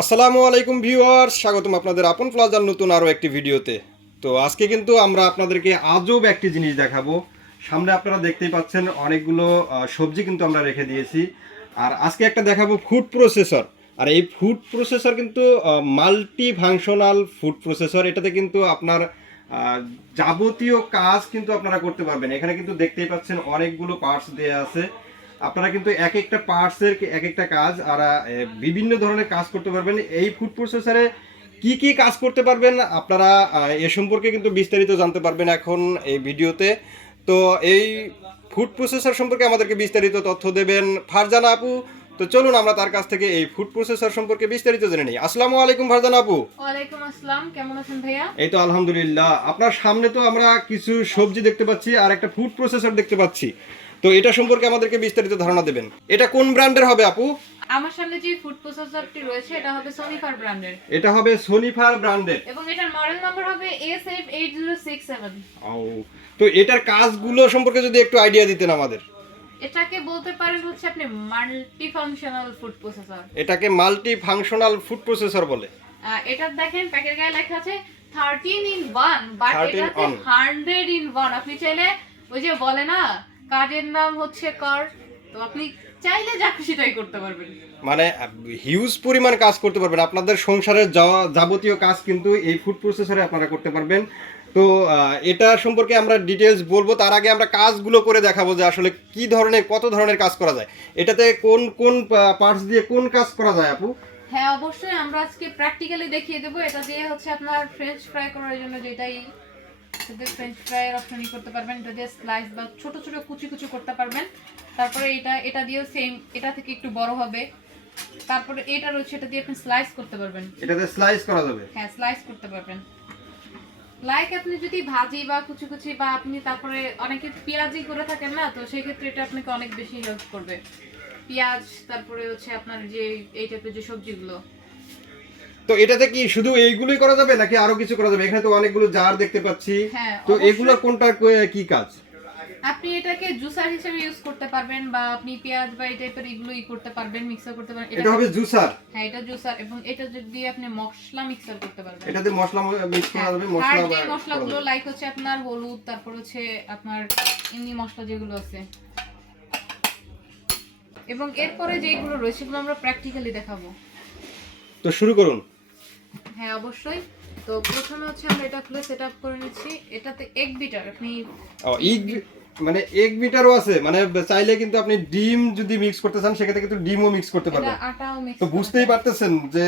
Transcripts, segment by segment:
আসসালামু আলাইকুম ভিউয়ার্স, স্বাগতম আপনাদের আপন প্লাজার নতুন আরও একটি ভিডিওতে। তো আজকে কিন্তু আমরা আপনাদেরকে আজব একটি জিনিস দেখাবো। সামনে আপনারা দেখতেই পাচ্ছেন অনেকগুলো সবজি কিন্তু আমরা রেখে দিয়েছি। আর আজকে একটা দেখাবো ফুড প্রসেসর। আর এই ফুড প্রসেসর কিন্তু মাল্টি ফাংশনাল ফুড প্রসেসর। এটাতে কিন্তু আপনার যাবতীয় কাজ কিন্তু আপনারা করতে পারবেন। এখানে কিন্তু দেখতেই পাচ্ছেন অনেকগুলো পার্টস দেয়া আছে। আপনারা কিন্তু এক একটা পার্টসের এক একটা কাজ আর বিভিন্ন ধরনের কাজ করতে পারবেন এই ফুড প্রসেসরে। কি কি কাজ করতে পারবেন আপনারা এ সম্পর্কে কিন্তু বিস্তারিত জানতে পারবেন এখন এই ভিডিওতে। তো এই ফুড প্রসেসর সম্পর্কে আমাদেরকে বিস্তারিত তথ্য দেবেন ফারজানা আপু। তো চলুন আমরা তার কাছ থেকে এই ফুড প্রসেসর সম্পর্কে বিস্তারিত জেনে নিই। আসসালামু আলাইকুম ফারজানা আপু। ওয়ালাইকুম আসসালাম, কেমন আছেন ভাইয়া? এই তো আলহামদুলিল্লাহ। আপনার সামনে তো আমরা কিছু সবজি দেখতে পাচ্ছি আর একটা ফুড প্রসেসর দেখতে পাচ্ছি। তো এটা সম্পর্কে আমাদেরকে বিস্তারিত ধারণা দেবেন। এটা কোন ব্র্যান্ডের হবে আপু? আমার সামনে যে ফুড প্রসেসরটি রয়েছে এটা হবে সোনিফার ব্র্যান্ডের। এটা হবে সোনিফার ব্র্যান্ডের এবং এটার মডেল নাম্বার হবে SF8067। ও, তো এটার কাজগুলো সম্পর্কে যদি একটু আইডিয়া দিতেন আমাদের। এটাকে বলতে পারেন হচ্ছে আপনি মাল্টি ফাংশনাল ফুড প্রসেসর। এটাকে মাল্টি ফাংশনাল ফুড প্রসেসর বলে। এটা দেখেন প্যাকের গায়ে লেখা আছে 13 in 1, বাট এটা 100 in 1। আপনি চাইলে ওই যে বলে না কার্ডের নাম হচ্ছে কার্ড, তো আপনি চাইলে যা খুশি তাই করতে পারবেন। মানে হিউজ পরিমাণ কাজ করতে পারবেন। আপনাদের সংসারের যাবতীয় কাজ কিন্তু এই ফুড প্রসেসরে আপনারা করতে পারবেন। তো এটা সম্পর্কে আমরা ডিটেলস বলবো, তার আগে আমরা কাজগুলো করে দেখাবো যে আসলে কি ধরনের কত ধরনের কাজ করা যায়। এটাতে কোন কোন পার্টস দিয়ে কোন কাজ করা যায় আপু? হ্যাঁ অবশ্যই, আমরা আজকে প্র্যাকটিক্যালি দেখিয়ে দেবো। এটা দিয়ে হচ্ছে আপনার ফ্রেঞ্চ ফ্রাই করার জন্য যেটাই ফ্রেঞ্চ ফ্রাইয়ের অপশনই করতে পারবেন। এটা দিয়ে স্লাইস বা ছোট ছোট কুচি কুচি করতে পারবেন। তারপরে এটা দিয়েও সেম, এটা থেকে একটু বড় হবে। তারপরে এটা রয়েছে, এটা দিয়ে আপনি স্লাইস করতে পারবেন। এটাতে স্লাইস করা যাবে? হ্যাঁ স্লাইস করতে পারবেন। লাইক আপনি যদি ভাজি বা কুচি কুচি বা আপনি তারপরে অনেকে পেঁয়াজি করে থাকেন না, তো সেই ক্ষেত্রে এটা আপনাকে অনেক বেশি হেল্প করবে। পেঁয়াজ, তারপরে হচ্ছে আপনার যে এই টাইপের যে সবজিগুলো। তো এটাতে কি শুধু এইগুলোই করা যাবে নাকি আরো কিছু করা যাবে? এখানে তো অনেকগুলো জার দেখতে পাচ্ছি। হ্যাঁ, তো এগুলো কোনটা কি কাজ? আপনি এটাকে জুসার হিসেবে ইউজ করতে পারবেন বা আপনি পেঁয়াজ বা এই টাইপের এগুলোই করতে পারবেন, মিক্সার করতে পারবেন। এটা হবে জুসার? হ্যাঁ এটা জুসার, এবং এটা যদি আপনি মশলা মিক্সার করতে পারবেন। এটাতে মশলা মিক্স করা যাবে। মশলাগুলো লাইক হচ্ছে আপনার হলুদ, তারপর হচ্ছে আপনার এমনি মশলা যেগুলো আছে। এবং এরপরে যেগুলো রয়েছে সেগুলো আমরা প্র্যাকটিক্যালি দেখাবো। তো শুরু করুন। হ্যাঁ অবশ্যই। তো প্রথমে হচ্ছে আমরা এটা খুলে সেটআপ করে নিচ্ছি। এটাতে এগ বিটার আপনি মানে এগ বিটারও আছে, মানে চাইলে কিন্তু আপনি ডিম যদি মিক্স করতে চান সেক্ষেত্রে কিন্তু ডিমও মিক্স করতে পারবেন। এটা আটাও মিক্স। তো বুঝতেই পারতেছেন যে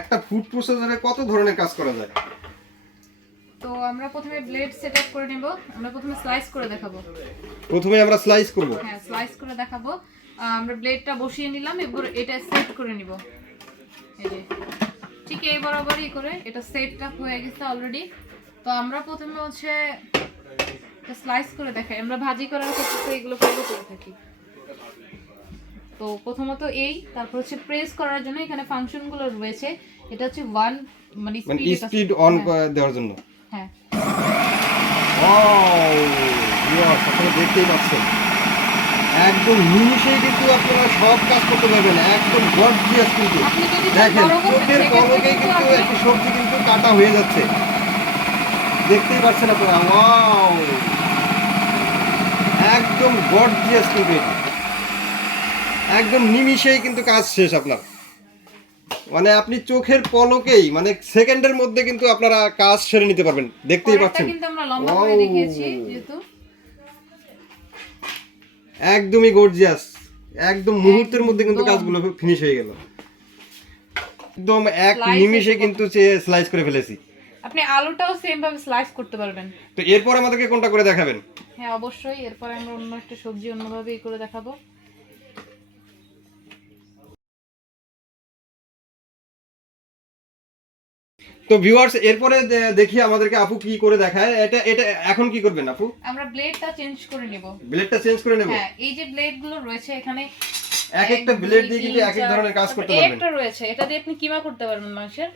একটা ফুড প্রসেসরে কত ধরনের কাজ করা যায়। তো আমরা প্রথমে ব্লেড সেটআপ করে নেব। আমরা প্রথমে স্লাইস করে দেখাবো। প্রথমে আমরা স্লাইস করব। হ্যাঁ স্লাইস করে দেখাবো। আমরা ব্লেডটা বসিয়ে নিলাম, এবার এটা সেট করে নিব। এই যে ঠিক এই বরাবরই করে এটা সেট আপ হয়ে গেছে অলরেডি। তো আমরা প্রথমে হচ্ছে স্লাইস করে দেখাই। আমরা ভাজি করার ক্ষেত্রে এগুলো করে থাকি। তো প্রথমত তারপর হচ্ছে প্রেস করার জন্য এখানে ফাংশনগুলো রয়েছে। এটা হচ্ছে মানে স্পিড অন দেওয়ার জন্য। হ্যাঁ আপনারা দেখতেই পাচ্ছেন একদম নিমিষেই কিন্তু আপনারা সব কাজ করতে পারবেন, একদম গর্জিয়াস। কিন্তু দেখেন চোখের পলকেই কিন্তু একটি সবজি কিন্তু কাটা হয়ে যাচ্ছে, দেখতেই পাচ্ছেন আপনারা। ওয়াও, একদম গর্জিয়াস। কিন্তু একদম নিমিষেই কিন্তু কাজ শেষ আপনার। মানে আপনি চোখের পলকেই মানে সেকেন্ডের মধ্যে কিন্তু আপনারা কাজ সেরে নিতে পারবেন, দেখতেই পাচ্ছেন। কিন্তু আমরা লম্বা করে দেখিয়েছি যেহেতু একদমই গর্জিয়াস। একদম মুহূর্তের মধ্যে কিন্তু কাজগুলো ফিনিশ হয়ে গেল। একদম এক নিমিষে কিন্তু স্লাইস করে ফেলেছি। আপনি আলুটাও সেম ভাবে স্লাইস করতে পারবেন। তো এরপর আমাদেরকে কোনটা করে দেখাবেন? হ্যাঁ অবশ্যই, এরপর আমরা অন্য একটা সবজি অন্যভাবেই করে দেখাবো। তো ভিউয়ার্স, এরপরে দেখি আমাদেরকে আপু কি করে দেখায়। এটা এখন কি করবেন আপু? আমরা ব্লেডটা চেঞ্জ করে নেব। ব্লেডটা চেঞ্জ করে নেব? হ্যাঁ এই যে ব্লেডগুলো রয়েছে এখানে এক একটা ব্লেড দিয়ে কিন্তু এক এক ধরনের কাজ করতে পারবেন। একটা রয়েছে, এটা দিয়ে আপনি কিমা করতে পারবেন মাংসের।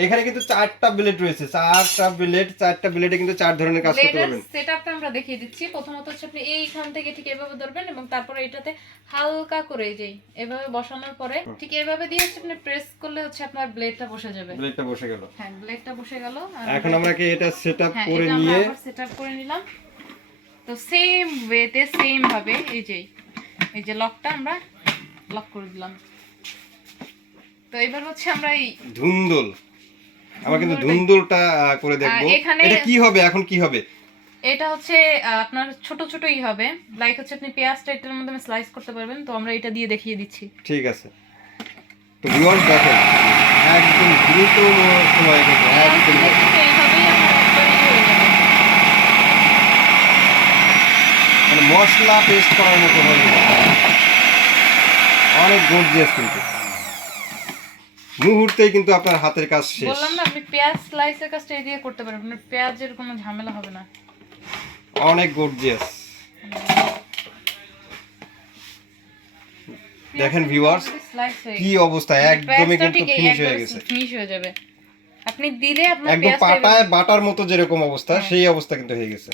এখানে কিন্তু চারটা ব্লেড রয়েছে, চারটা ব্লেডে কিন্তু চার ধরনের কাজ করতে পারবেন। সেটআপটা আমরা দেখিয়ে দিচ্ছি। প্রথমত হচ্ছে আপনি এইখান থেকে ঠিক এভাবে ধরবেন এবং তারপরে এটাতে হালকা করে যেই এভাবে বসানোর পরে ঠিক এভাবে দিয়ে হচ্ছে আপনি প্রেস করলে হচ্ছে আপনার ব্লেডটা বসে যাবে। ব্লেডটা বসে গেল। হ্যাঁ, ব্লেডটা বসে গেল। এখন আমরা কি এটা সেটআপ হ্যাঁ, করে এটা নিয়ে আমরা আবার সেটআপ করে নিলাম। তো সেম ওয়েতে সেম ভাবে এই যে লকটা আমরা লক করে দিলাম। তো এবার হচ্ছে আমরা এই ধুন্দুল, আমরা কিন্তু ধুন্দুলটা করে দেখব। এটা কি হবে, এখন কি হবে? এটা হচ্ছে আপনার ছোট ছোটই হবে, লাইক হচ্ছে আপনি পেঁয়াজটা এটার মধ্যে স্লাইস করতে পারবেন। তো আমরা এটা দিয়ে দেখিয়ে দিচ্ছি। ঠিক আছে। তো ভিউয়ার্স দেখেন, একদম দ্রুত সময় কিন্তু একদম এইভাবেই আপনার একবারই হয়ে যাবে। মানে মশলা পেস্ট করার মতো হয়ে যাবে, অনেক গর্জিয়াস কিন্তু। মুহূর্তেই কিন্তু আপনার হাতের কাজ শেষ। বললাম না, আপনি পেঁয়াজ স্লাইসের কাজটা এই দিয়ে করতে পারবেন, আপনার পেঁয়াজের কোনো ঝামেলা হবে না। অনেক গর্জিয়াস। দেখেন ভিউয়ার্স কি অবস্থা, একদমই কিন্তু ফিনিশ হয়ে গেছে, ফিনিশ হয়ে যাবে। আপনি দিলে আপনার একদম পেঁয়াজটা পাটায় বাটার মতো যেরকম অবস্থা সেই অবস্থা কিন্তু হয়ে গেছে।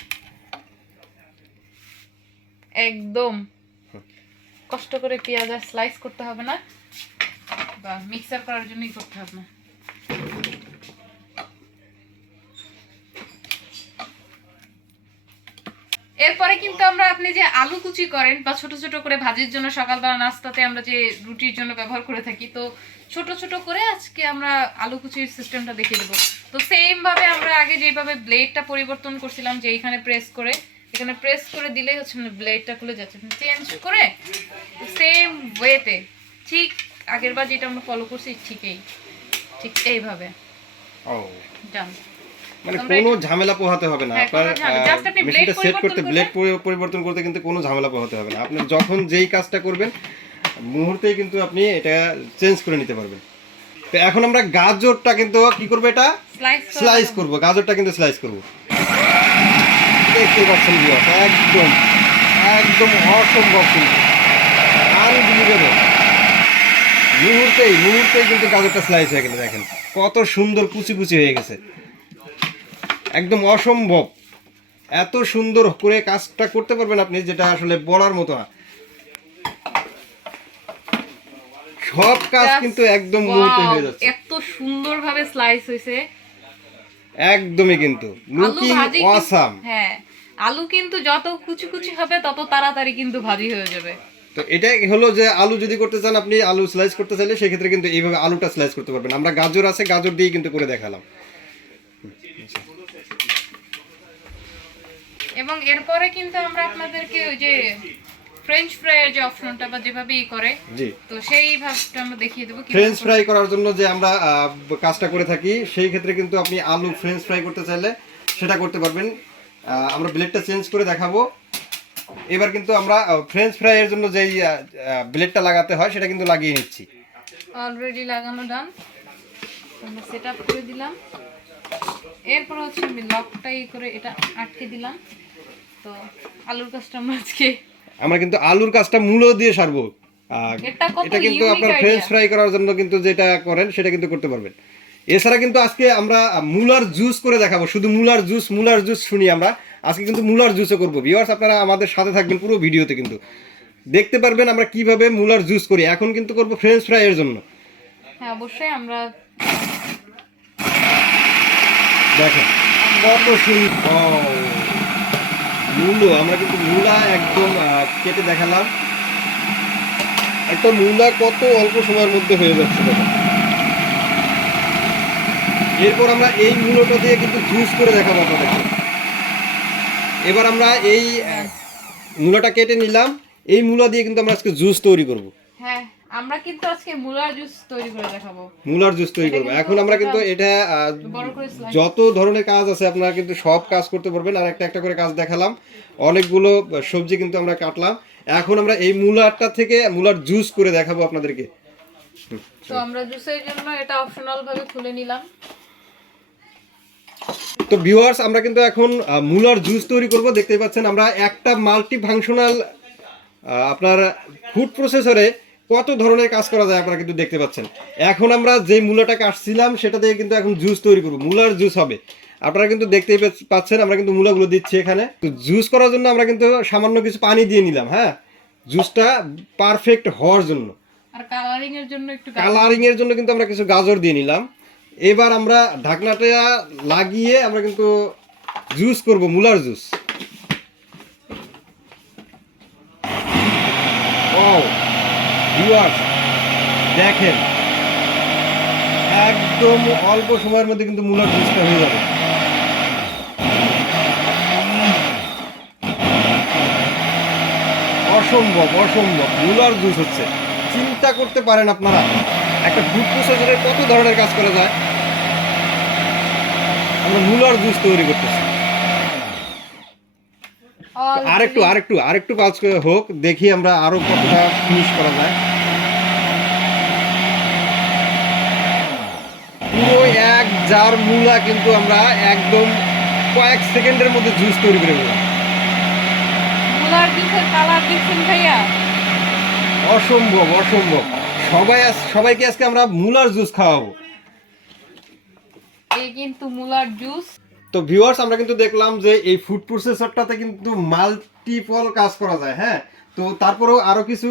একদম কষ্ট করে পেঁয়াজ আর স্লাইস করতে হবে না, বা মিক্সার করার জন্যই করতে হবে না। এরপরে কিন্তু আমরা আপনি যে আলু কুচি করেন বা ছোট ছোট করে ভাজির জন্য সকালবেলা নাস্তাতে আমরা যে রুটির জন্য ব্যবহার করে থাকি, তো ছোট ছোট করে আজকে আমরা আলু কুচির সিস্টেমটা দেখিয়ে দেবো। তো সেম ভাবে আমরা আগে যেভাবে ব্লেডটা পরিবর্তন করছিলাম, যে এখানে প্রেস করে দিলেই হচ্ছে ব্লেডটা খুলে যাচ্ছে, চেঞ্জ করে সেম ওয়েতে ঠিক আগের বার যেটা আমরা ফলো করছি ঠিক এইভাবে ডান। মানে কোনো ঝামেলা পোহাতে হবে না, আপনার মেশিনটা সেট করতে, ব্লেড পরিবর্তন করতে কিন্তু কোনো ঝামেলা পোহাতে হবে না। আপনি যখন যেই কাজটা করবেন মুহূর্তেই কিন্তু আপনি এটা চেঞ্জ করে নিতে পারবেন। তো এখন আমরা গাজরটা কিন্তু কি করব, এটা স্লাইস করব, গাজরটা কিন্তু স্লাইস করব। দেখতে পাচ্ছেন ভিউয়ার্স, একদম একদম অসম্ভব কিন্তু আনবিলিভেবল। মুহূর্তেই কিন্তু গাজরটা স্লাইস হয়ে গেল। দেখেন কত সুন্দর কুচি কুচি হয়ে গেছে, একদম অসম্ভব। এত সুন্দর করে কাজটা করতে পারবেন আপনি, যেটা আসলে বলার মতো না। সব কাজ কিন্তু একদম মুহূর্তে হয়ে যাচ্ছে, এত সুন্দরভাবে স্লাইস হয়েছে একদমই কিন্তু লুকিং অসাম। হ্যাঁ, আলু কিন্তু যত কুচি কুচি হবে তত তাড়াতাড়ি কিন্তু ভাজি হয়ে যাবে। তো এটা হলো যে আলু যদি করতে চান, আপনি আলু স্লাইস করতে চাইলে সেক্ষেত্রে কিন্তু এইভাবে আলুটা স্লাইস করতে পারবেন। আমরা গাজর আছে, গাজর দিয়ে কিন্তু করে দেখালাম। এবং এরপরে কিন্তু আমরা আপনাদেরকে ওই যে ফ্রেঞ্চ ফ্রাইয়ের যে অপশনটা বা যেভাবে করে, জি, তো সেই ভাবটা আমরা দেখিয়ে দেব। ফ্রেঞ্চ ফ্রাই করার জন্য যে আমরা কাজটা করে থাকি, সেই ক্ষেত্রে কিন্তু আপনি আলু ফ্রেঞ্চ ফ্রাই করতে চাইলে সেটা করতে পারবেন। আমরা ব্লেডটা চেঞ্জ করে দেখাবো। এবার কিন্তু আমরা ফ্রেঞ্চ ফ্রাইয়ের জন্য যেই ব্লেডটা লাগাতে হয় সেটা কিন্তু লাগিয়ে নিচ্ছি। অলরেডি লাগানো ডান, আমরা সেটআপ করে দিলাম। এরপর হচ্ছে আমি লকটাই করে এটা আটকে দিলাম। তো আলুর কাজটা আমরা কিন্তু আলুর কাজটা মূলো দিয়ে সারবো। এটা কিন্তু আপনার ফ্রেঞ্চ ফ্রাই করার জন্য কিন্তু যেটা করেন সেটা কিন্তু করতে পারবেন। এছাড়া কিন্তু আজকে আমরা মূলার জুস করে দেখাবো। শুধু মূলার জুস শুনি আমরা, আজকে কিন্তু মূলার জুসও করবো। ভিউয়ার্স, আপনারা আমাদের সাথে থাকবেন পুরো ভিডিওতে, কিন্তু দেখতে পারবেন আমরা কিভাবে মূলার জুস করি। এখন কিন্তু করবো ফ্রেঞ্চ ফ্রাই এর জন্য। হ্যাঁ, অবশ্যই। আমরা দেখেন কত সুন্দর মূলো, আমরা কিন্তু মূলা একদম কেটে দেখালাম। একটা মূলা কত অল্প সময়ের মধ্যে হয়ে যাচ্ছে। দেখেন, এরপর আমরা এই মূলোটা দিয়ে কিন্তু জুস করে দেখাবো আপনাদেরকে। এবার আমরা এই মূলাটা কেটে নিলাম, এই মূলা দিয়ে কিন্তু আমরা আজকে জুস তৈরি করব। হ্যাঁ, আমরা কিন্তু আজকে মূলার জুস তৈরি করে দেখাবো। মূলার জুস তৈরি করব। এখন আমরা কিন্তু এটা যত ধরনের কাজ আছে আপনারা কিন্তু সব কাজ করতে পারবেন। আর একটা একটা করে কাজ দেখালাম, অনেকগুলো সবজি কিন্তু আমরা কাটলাম। এখন আমরা এই মূলাটা থেকে মূলার জুস করে দেখাবো আপনাদেরকে। তো আমরা জুসের জন্য এটা অপশনাল ভাবে খুলে নিলাম। তো ভিউয়ার্স, আমরা কিন্তু এখন মূলার জুস তৈরি করব। দেখতেই পাচ্ছেন আমরা একটা মাল্টি ফাংশনাল আপনার ফুড প্রসেসরে কত ধরনের কাজ করা যায় আপনারা কিন্তু দেখতে পাচ্ছেন। এখন আমরা যে মূলাটা কাটছিলাম সেটা থেকে কিন্তু এখন জুস তৈরি করবো, মূলার জুস হবে। আপনারা কিন্তু দেখতেই পাচ্ছেন আমরা কিন্তু মূলাগুলো দিচ্ছি এখানে। তো জুস করার জন্য আমরা কিন্তু সামান্য কিছু পানি দিয়ে নিলাম, হ্যাঁ, জুসটা পারফেক্ট হওয়ার জন্য। আর কালারিং এর জন্য কিন্তু আমরা কিছু গাজর দিয়ে নিলাম। এবার আমরা ঢাকনাটা লাগিয়ে আমরা কিন্তু জুস করব, মূলার জুস। দেখেন একদম অল্প সময়ের মধ্যে কিন্তু মূলার জুসটা হয়ে যাবে। অসম্ভব মূলার জুস হচ্ছে। চিন্তা করতে পারেন আপনারা একটা ফুড প্রসেসরে কত ধরনের কাজ করা যায়। আমরা মূলার জুস তৈরি করতেছি। আরেকটু কাজ করে হোক, দেখি আমরা আরো কতটা ফিনিশ করা যায়। পুরো এক জার মূলা কিন্তু আমরা একদম কয়েক সেকেন্ডের মধ্যে জুস তৈরি করে দিলাম। মূলার জুসের কালার দেখছেন ভাইয়া, অসম্ভব। সবাইকে আজকে আমরা মূলার জুস খাওয়াবো। এই কিন্তু মূলার জুস। তো ভিউয়ার্স, আমরা কিন্তু দেখলাম যে এই ফুড প্রসেসরটাতে কিন্তু মাল্টিপল কাজ করা যায়, হ্যাঁ। তো তারপরেও আরো কিছু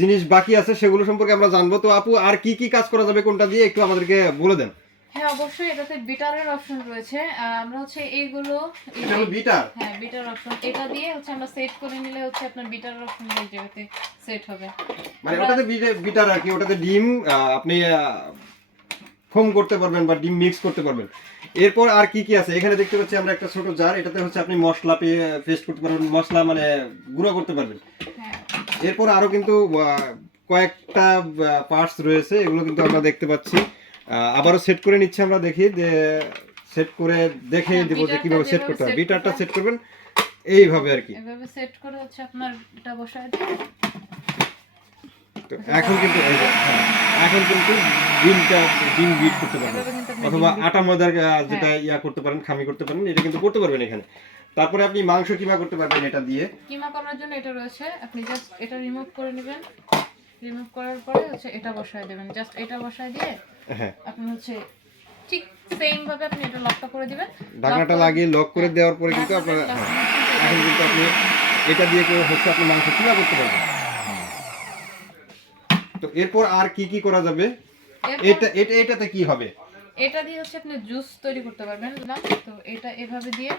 জিনিস বাকি আছে, সেগুলো সম্পর্কে আমরা জানবো। তো আপু, আর কি কি কাজ করা যাবে কোনটা দিয়ে একটু আমাদেরকে বলে দেন। হ্যাঁ, অবশ্যই এটাতে বিটারের অপশন রয়েছে। আমরা হচ্ছে এইগুলো, এটা হলো বিটার। হ্যাঁ, বিটার অপশন। এটা দিয়ে হচ্ছে আমরা সেট করে নিলে হচ্ছে আপনার বিটারের অপশন এই জায়গাতে সেট হবে। মানে ওটাতে বিটার আর কি, ওটাতে ডিম আপনি ফোম করতে পারবেন বা ডিম মিক্স করতে পারবেন। এরপর আর কি কি আছে এখানে দেখতে পাচ্ছি আমরা একটা ছোট জার, এটাতে হচ্ছে আপনি মশলা পেস্ট করতে পারবেন, মশলা মানে গুঁড়ো করতে পারবেন। এরপর আরো কিন্তু কয়েকটা পার্টস রয়েছে, এগুলো কিন্তু আমরা দেখতে পাচ্ছি। আবারও সেট করে নিচ্ছি আমরা, দেখি যে সেট করে দেখে দেবো যে কিভাবে সেট করতে হয়। বিটারটা সেট করবেন এইভাবে আর কি, এভাবে সেট করে হচ্ছে আপনার এটা বসায় দিবেন। তো এখন কিন্তু ডিম বিট করতে পারবেন, অথবা আটা ময়দার যেটা ইয়া করতে পারেন, খামি করতে পারেন, এটা কিন্তু করতে পারবেন এখানে। তারপরে আপনি মাংস কিমা করতে পারবেন এটা দিয়ে। কিমা করার জন্য এটা রয়েছে, আপনি জাস্ট এটা রিমুভ করে নেবেন। রিমুভ করার পরে হচ্ছে এটা বসায় দেবেন, জাস্ট এটা বসায় দিয়ে হ্যাঁ আপনি হচ্ছে ঠিক সেম ভাবে আপনি এটা লকটা করে দিবেন। ঢাকনাটা লাগিয়ে লক করে দেওয়ার পরে কিন্তু আপনারা এখন কিন্তু আপনি এটা দিয়ে হচ্ছে আপনি মাংস কিমা করতে পারবেন। তো এরপর আর কি কি করা যাবে? এটাতে কি হবে? এটা দিয়ে হচ্ছে আপনি জুস তৈরি করতে পারবেন না। তো এটা এভাবে দিয়ে,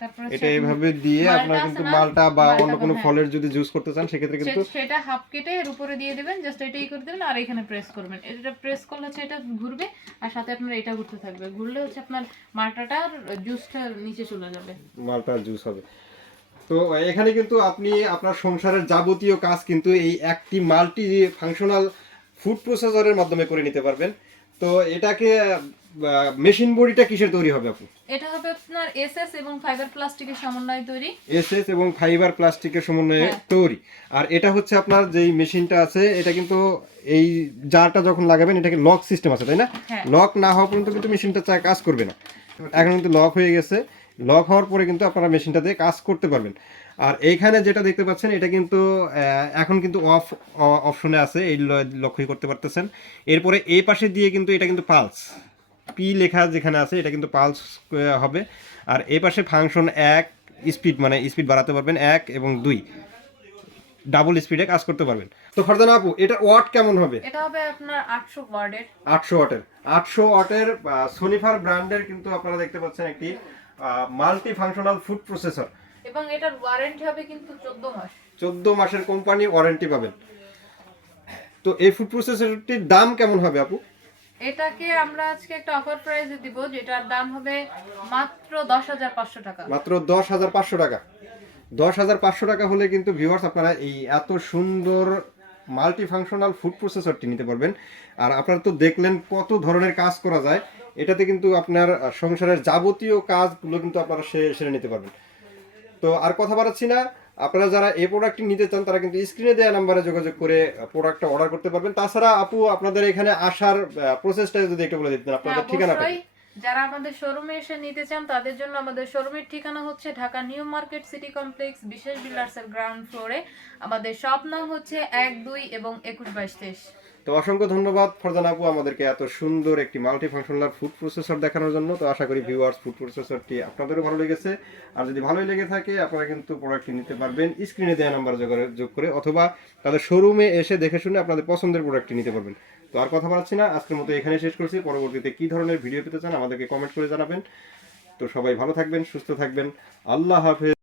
তারপর এটা এভাবে দিয়ে আপনারা কিন্তু মালটা বা অন্য কোনো ফলের যদি জুস করতে চান সেক্ষেত্রে কিন্তু সেটা হাফ কেটে এর উপরে দিয়ে দিবেন, জাস্ট এটাই করে দিবেন আর এখানে প্রেস করবেন। এটা প্রেস করলে হচ্ছে এটা ঘুরবে আর সাথে আপনার এটা ঘুরতে থাকবে। ঘুরলে হচ্ছে আপনার মালটাটার জুসটা নিচে চলে যাবে, মালটার জুস হবে। তো এখানে কিন্তু আপনি আপনার সংসারের যাবতীয় কাজ কিন্তু এই একটি মাল্টি ফাংশনাল ফুড প্রসেসরের মাধ্যমে করে নিতে পারবেন। তো এটাকে মেশিন বডিটা কিসের তৈরি হবে আপু? এটা হবে আপনার এসএস এবং ফাইবার প্লাস্টিকের সমন্বয়ে তৈরি। এসএস এবং ফাইবার প্লাস্টিকের সমন্বয়ে তৈরি। আর এটা হচ্ছে আপনার যেই মেশিনটা আছে, এটা কিন্তু এই জারটা যখন লাগাবেন এটাকে লক সিস্টেম আছে, তাই না? লক না হওয়া পর্যন্ত কিন্তু মেশিনটা কাজ করবে না। এখন কিন্তু লক হয়ে গেছে, লক হওয়ার পরে কিন্তু আপনারা মেশিনটাতে কাজ করতে পারবেন। আর এইখানে যেটা দেখতে পাচ্ছেন এটা কিন্তু এখন কিন্তু অফ অপশনে আছে, এই লক্ষ্যই করতে পারতেছেন। এরপরে এই পাশে দিয়ে কিন্তু এটা কিন্তু পালস পি লেখা যেখানে আছে এটা কিন্তু পালস হবে। আর এই পাশে ফাংশন 1 স্পিড, মানে স্পিড বাড়াতে পারবেন 1 এবং 2 ডাবল স্পিডে কাজ করতে পারবেন। তো ফারজানা আপু, এটা ওয়াট কেমন হবে? এটা হবে আপনার 800 ওয়াটের। 800 ওয়াটের সোনিফার ব্র্যান্ডের কিন্তু আপনারা দেখতে পাচ্ছেন একটি মাল্টি ফাংশনাল ফুড প্রসেসর, এবং এটার ওয়ারেন্টি হবে কিন্তু 14 মাস। 14 মাসের কোম্পানি ওয়ারেন্টি পাবেন। তো এই ফুড প্রসেসরটির দাম কেমন হবে আপু? এটাকে আমরা আজকে একটা অফার প্রাইসে দিব, যেটার দাম হবে মাত্র 10,500 টাকা। মাত্র 10,500 টাকা। 10,500 টাকা হলে কিন্তু ভিউয়ার্স আপনারা এই এত সুন্দর মাল্টি ফাংশনাল ফুড প্রসেসরটি নিতে পারবেন। আর আপনারা তো দেখলেন কত ধরনের কাজ করা যায় এটাতে, কিন্তু আপনার সংসারের যাবতীয় কাজগুলো কিন্তু আপনারা সেরে নিতে পারবেন। তো আর কথা বাড়াচ্ছি না, আপনারা যারা এই প্রোডাক্টটি নিতে চান তারা কিন্তু স্ক্রিনে দেওয়া নাম্বারে যোগাযোগ করে প্রোডাক্টটা অর্ডার করতে পারবেন। তাছাড়া আপু, আপনাদের এখানে আসার প্রসেসটা যদি একটু বলে দিতেন, আপনাদের ঠিকানাটা। যারা আমাদের শোরুমে এসে নিতে চান তাদের জন্য আমাদের শোরুমের ঠিকানা হচ্ছে Dhaka new market city complex বিশেষ বিল্ডার্সের গ্রাউন্ড ফ্লোরে। আমাদের শপ নাম হচ্ছে 1, 2 এবং 21, 22, 23। তো অসংখ্য ধন্যবাদ ফরজান আপু আমাদেরকে এত সুন্দর একটি মাল্টি ফাংশনাল ফুড প্রসেসর দেখানোর জন্য। তো আশা করি ভিউয়ার্স ফুড প্রসেসরটি আপনাদেরও ভালো লেগেছে। আর যদি ভালোই লেগে থাকে আপনারা কিন্তু প্রোডাক্টটি নিতে পারবেন স্ক্রিনে দেওয়া নাম্বার যোগ করে, অথবা তাদের শোরুমে এসে দেখে শুনে আপনাদের পছন্দের প্রোডাক্টটি নিতে পারবেন। তো আর কথা বলছি না, আজকের মতো এখানে শেষ করছি। পরবর্তীতে কী ধরনের ভিডিও পেতে চান আমাদেরকে কমেন্ট করে জানাবেন। তো সবাই ভালো থাকবেন, সুস্থ থাকবেন। আল্লাহ হাফেজ।